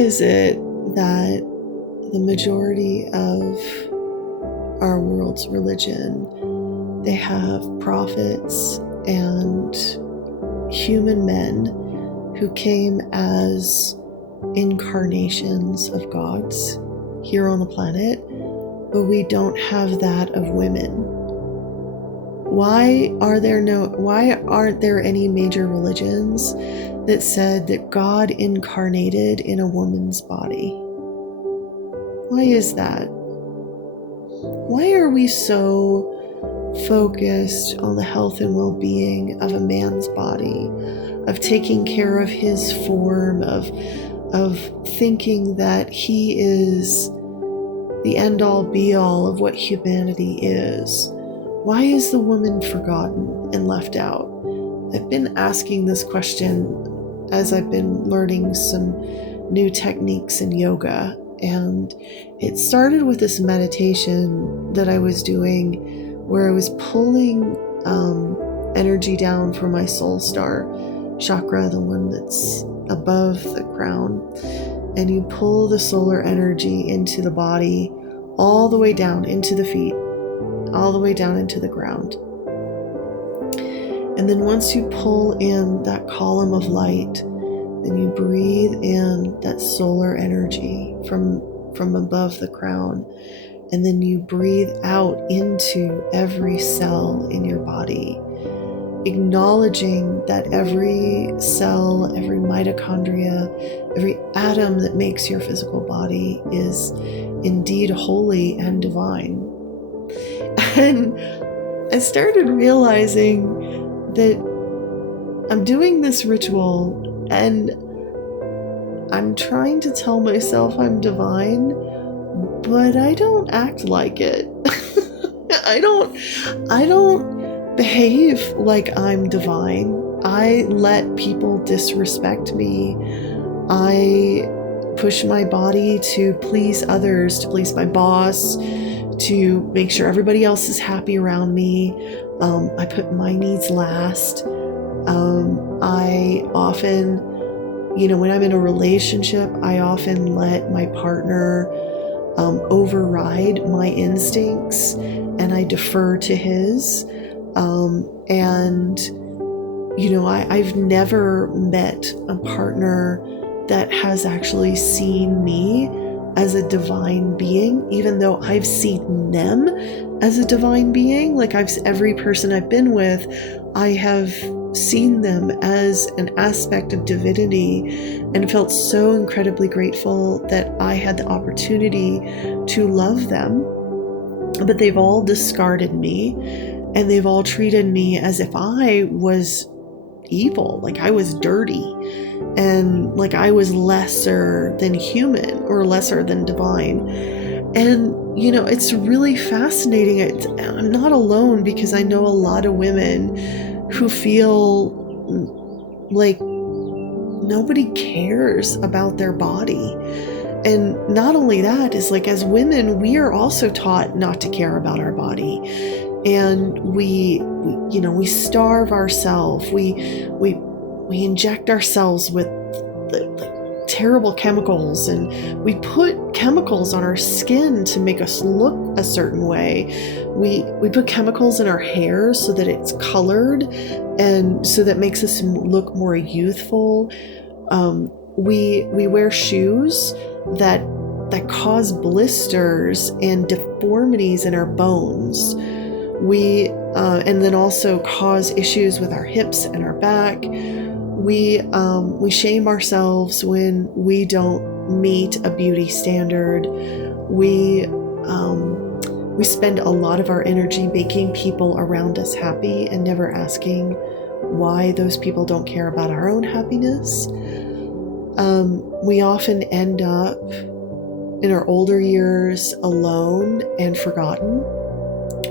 is it that the majority of our world's religion, they have prophets and human men who came as incarnations of gods here on the planet, but we don't have that of women? Why aren't there any major religions that said that God incarnated in a woman's body? Why is that? Why are we so focused on the health and well-being of a man's body, of taking care of his form, of thinking that he is the end-all be-all of what humanity is? Why is the woman forgotten and left out? I've been asking this question as I've been learning some new techniques in yoga, and it started with this meditation that I was doing where I was pulling energy down from my soul star chakra, the one that's above the crown, and you pull the solar energy into the body all the way down into the feet, all the way down into the ground. And then once you pull in that column of light, then you breathe in that solar energy from above the crown, and then you breathe out into every cell in your body, acknowledging that every cell, every mitochondria, every atom that makes your physical body is indeed holy and divine. And I started realizing that I'm doing this ritual and I'm trying to tell myself I'm divine, but I don't act like it. I don't behave like I'm divine. I let people disrespect me. I push my body to please others, to please my boss, to make sure everybody else is happy around me. I put my needs last. I often, when I'm in a relationship, I often let my partner override my instincts, and I defer to his. I've never met a partner that has actually seen me as a divine being, even though I've seen them as a divine being. Like every person I've been with, I have seen them as an aspect of divinity and felt so incredibly grateful that I had the opportunity to love them. But they've all discarded me, and they've all treated me as if I was evil, like I was dirty, and like I was lesser than human or lesser than divine. And it's really fascinating. I'm not alone, because I know a lot of women who feel like nobody cares about their body. And not only that, is like, as women, we are also taught not to care about our body. And we starve ourselves. We inject ourselves with terrible chemicals, and we put chemicals on our skin to make us look a certain way. We put chemicals in our hair so that it's colored, and so that makes us look more youthful. We wear shoes that cause blisters and deformities in our bones. We and then also cause issues with our hips and our back. We shame ourselves when we don't meet a beauty standard. We spend a lot of our energy making people around us happy and never asking why those people don't care about our own happiness. We often end up in our older years alone and forgotten,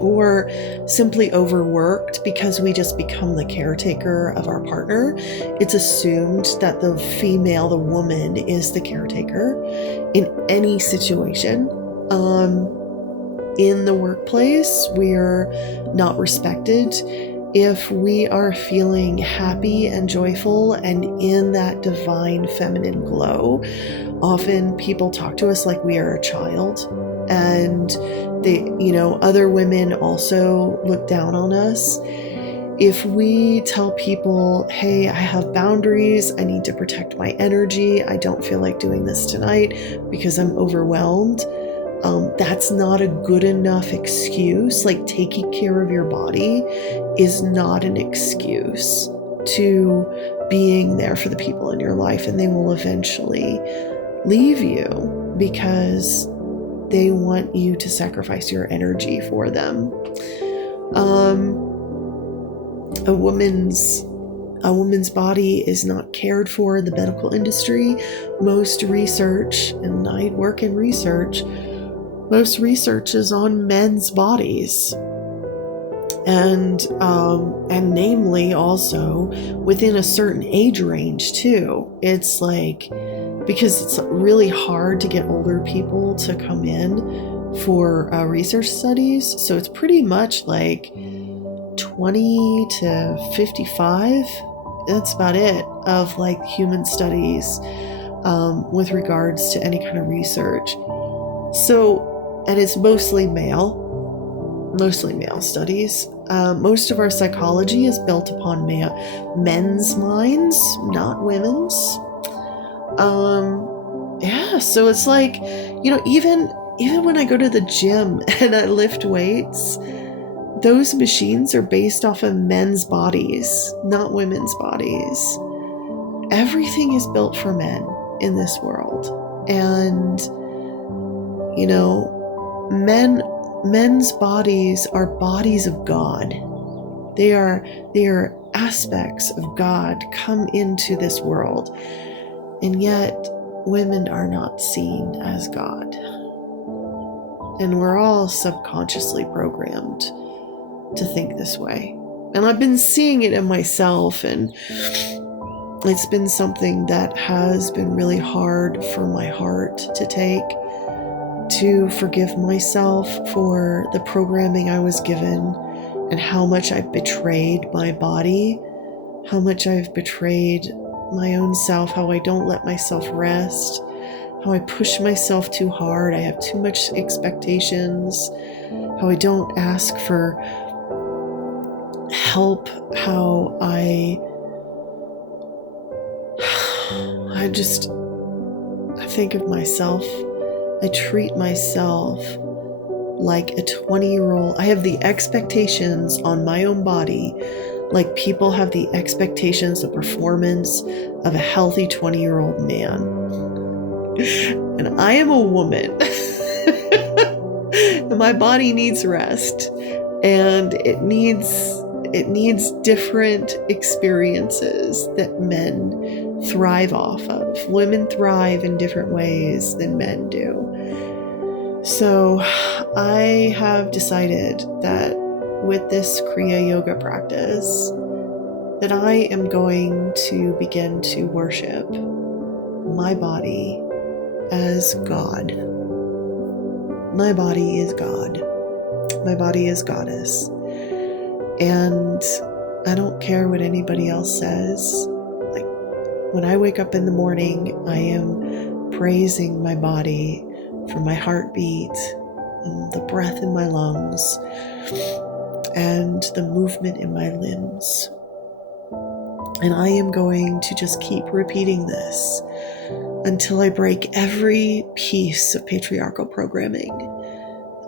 or simply overworked because we just become the caretaker of our partner. It's assumed that the woman is the caretaker in any situation. In the workplace, we are not respected. if we are feeling happy and joyful and in that divine feminine glow, often people talk to us like we are a child, and other women also look down on us. If we tell people, hey, I have boundaries, I need to protect my energy, I don't feel like doing this tonight because I'm overwhelmed, that's not a good enough excuse. Like, taking care of your body is not an excuse to being there for the people in your life, and they will eventually leave you because they want you to sacrifice your energy for them. A woman's body is not cared for in the medical industry. Most research, and I work in research, most research is on men's bodies. And namely also within a certain age range too. It's like, because it's really hard to get older people to come in for research studies. So it's pretty much like 20 to 55. That's about it of like human studies with regards to any kind of research. So, and it's mostly male studies. Most of our psychology is built upon men's minds, not women's. So it's like, even when I go to the gym and I lift weights, those machines are based off of men's bodies, not women's bodies. Everything is built for men in this world. And, men's bodies are bodies of God. They are aspects of God come into this world. And yet, women are not seen as God. And we're all subconsciously programmed to think this way. And I've been seeing it in myself, and it's been something that has been really hard for my heart to take, to forgive myself for the programming I was given and how much I've betrayed my body, how much I've betrayed my own self, how I don't let myself rest, how I push myself too hard, I have too much expectations, how I don't ask for help, how I think of myself, I treat myself like a 20-year-old. I have the expectations on my own body like people have the expectations of performance of a healthy 20-year-old man. And I am a woman. And my body needs rest. And it needs different experiences that men thrive off of. Women thrive in different ways than men do. So I have decided that with this Kriya Yoga practice, that I am going to begin to worship my body as God. My body is God. My body is Goddess. And I don't care what anybody else says. Like, when I wake up in the morning, I am praising my body for my heartbeat and the breath in my lungs and the movement in my limbs. And I am going to just keep repeating this until I break every piece of patriarchal programming.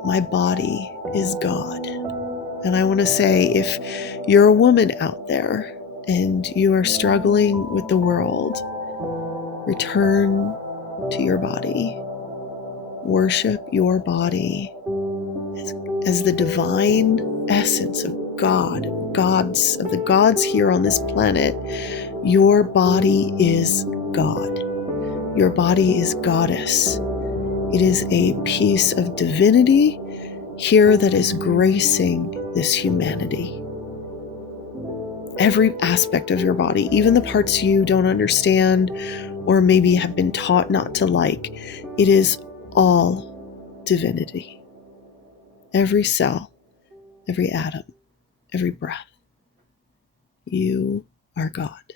My body is God. And I want to say, if you're a woman out there and you are struggling with the world, return to your body. Worship your body as the divine essence of God, of the gods here on this planet. Your body is God. Your body is Goddess. It is a piece of divinity here that is gracing this humanity. Every aspect of your body, even the parts you don't understand or maybe have been taught not to like, it is all divinity. Every cell, every atom, every breath. You are God.